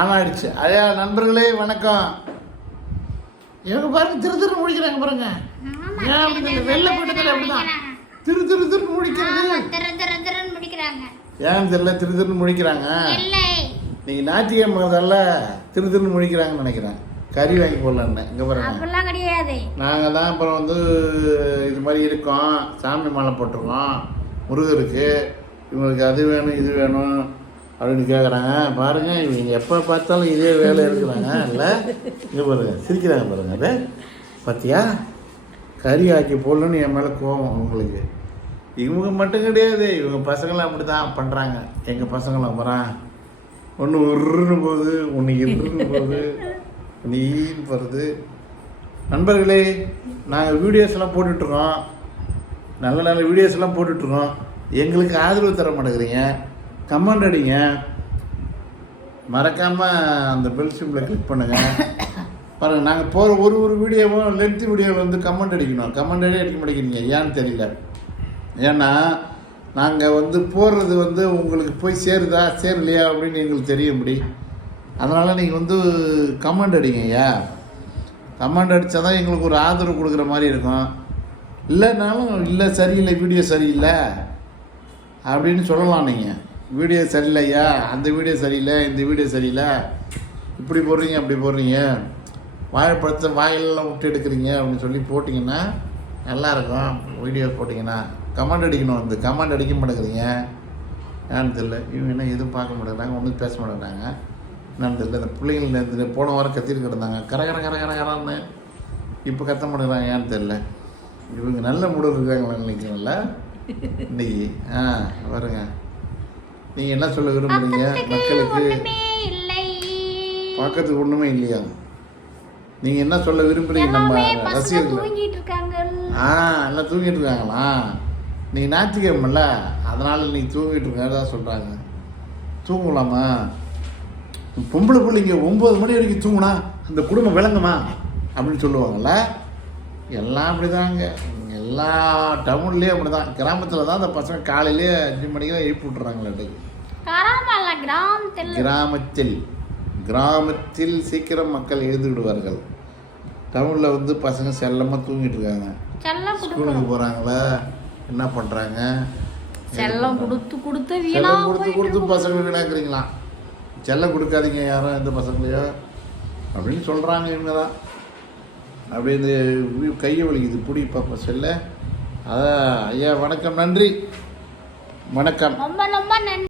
ஆனாயிடுச்சு. ஐயா நண்பர்களே வணக்கம். இவங்க பாருங்க திரு முடிக்கிறாங்க பாருங்க. ஏன் அப்படி வெள்ளை போட்டதில் அப்படிதான் திரு முடிக்கிறது. ஏன் தெரியல திரு முடிக்கிறாங்க. நீங்கள் ஞாயிற்றுக்கிழமை திரு முடிக்கிறாங்கன்னு நினைக்கிறேன். கறி வாங்கி போடலான்னு. இங்கே பாருங்க கிடையாது. நாங்கள் தான் அப்புறம் வந்து இது மாதிரி இருக்கோம். சாமி மாலை போட்டிருக்கோம் முருகருக்கு. இவங்களுக்கு அது வேணும் இது வேணும் அப்படின்னு கேட்குறாங்க. பாருங்கள் இவங்க எப்போ பார்த்தாலும் இதே வேலை இருக்கிறாங்க. இல்லை இங்கே பாருங்க சிரிக்கிறாங்க பாருங்க. அது பார்த்தியா கறி ஆக்கி போடணுன்னு என் மேலே கோவம் அவங்களுக்கு. இவங்க மட்டும் கிடையாது, இவங்க பசங்களாம் அப்படி தான் பண்ணுறாங்க. எங்கள் பசங்களாம் வரான் ஒன்று உருன்னு போகுது, ஒன்று இருன்னு போகுது, ஒன்று ஈன்னு போகிறது. நண்பர்களே நாங்கள் வீடியோஸ்லாம் போட்டுட்ருக்கோம், நல்ல நல்ல வீடியோஸ்லாம் போட்டுட்ருக்கோம். எங்களுக்கு ஆதரவு தர மாட்டேங்கிறீங்க. கமெண்ட் அடிங்க, மறக்காமல் அந்த பெல் சிம்பிளை கிளிக் பண்ணுங்கள். பாருங்கள் நாங்கள் போகிற ஒரு வீடியோவும் லென்த் வீடியோவில் வந்து கமெண்ட் அடிக்கணும். கமெண்ட் அடிக்க மாட்டேங்கிறீங்க, ஏன்னு தெரியல. ஏன்னா நாங்கள் வந்து போடுறது வந்து உங்களுக்கு போய் சேருதா சேரலையா அப்படின்னு எங்களுக்கு தெரியும்படி. அதனால் நீங்கள் வந்து கமெண்ட் அடிங்க. ஐயா கமெண்ட் அடித்தா தான் எங்களுக்கு ஒரு ஆதரவு கொடுக்குற மாதிரி இருக்கும். இல்லைனாலும் இல்லை சரியில்லை வீடியோ சரியில்லை அப்படின்னு சொல்லலாம். நீங்கள் வீடியோ சரியில்லையா, அந்த வீடியோ சரியில்லை, இந்த வீடியோ சரியில்லை, இப்படி போடுறீங்க அப்படி போடுறீங்க, வாழைப்பழத்தை வாயிலெல்லாம் விட்டு எடுக்கிறீங்க அப்படின்னு சொல்லி போட்டிங்கன்னா நல்லாயிருக்கும். வீடியோ போட்டிங்கன்னா கமெண்ட் அடிக்கணும். வந்து கமெண்ட் அடிக்க மாட்டேங்கிறீங்க, ஏன்னு தெரியல. இவங்க என்ன எதுவும் பார்க்க மாட்டேங்கிறாங்க, ஒன்றும் பேச மாட்டேங்கிறாங்க, என்னன்னு தெரியல. இந்த பிள்ளைங்கள இந்த போன வாரம் கத்திட்டு கிடந்தாங்க கரன்னு. இப்போ கத்த மாட்டேங்கிறாங்க, ஏன்னு தெரியல. இவங்க நல்ல மூடல் இருக்காங்களா நினைக்கிறீங்களா இன்னைக்கு? வருங்க. நீங்கள் என்ன சொல்ல விரும்புகிறீங்க மக்களுக்கு? பக்கத்துக்கு ஒன்றுமே இல்லையா? நீங்கள் என்ன சொல்ல விரும்புகிறீங்க நம்ம ரசிகர்கள்? எல்லாம் தூங்கிட்டு இருக்காங்களா? நீங்கள் ஞாயிற்றுக்கிழமைல அதனால் நீங்கள் தூங்கிட்டு இருக்காரு தான் சொல்கிறாங்க. தூங்கலாமா? பொம்பளை பிள்ளைங்க 9 மணி வரைக்கும் தூங்கினா அந்த குடும்பம் விளங்குமா அப்படின்னு சொல்லுவாங்கள்ல. எல்லாம் அப்படி தாங்க, எல்லா டவுன்லேயே அப்படி தான். கிராமத்தில் தான் அந்த பசங்க காலையிலே 5 மணிக்கெல்லாம் எழுப்பி விட்டுறாங்களே. கிராமத்தில் சீக்கிரம் மக்கள் எழுந்து விடுவார்கள். டவுனில் வந்து பசங்க செல்லமாக தூங்கிட்டு இருக்காங்க. ஸ்கூலுக்கு போகிறாங்களா, என்ன பண்ணுறாங்க? செல்லம் கொடுத்து பசங்க வீணாக்குறீங்களா? செல்லம் கொடுக்காதீங்க யாரும் எந்த பசங்களையோ அப்படின்னு சொல்கிறாங்க. இவங்க தான் அப்படி இந்த கையை வலிக்குது பிடி பாப்பா செல்ல. அதான் ஐயா வணக்கம், நன்றி, வணக்கம். ரொம்ப நன்றி.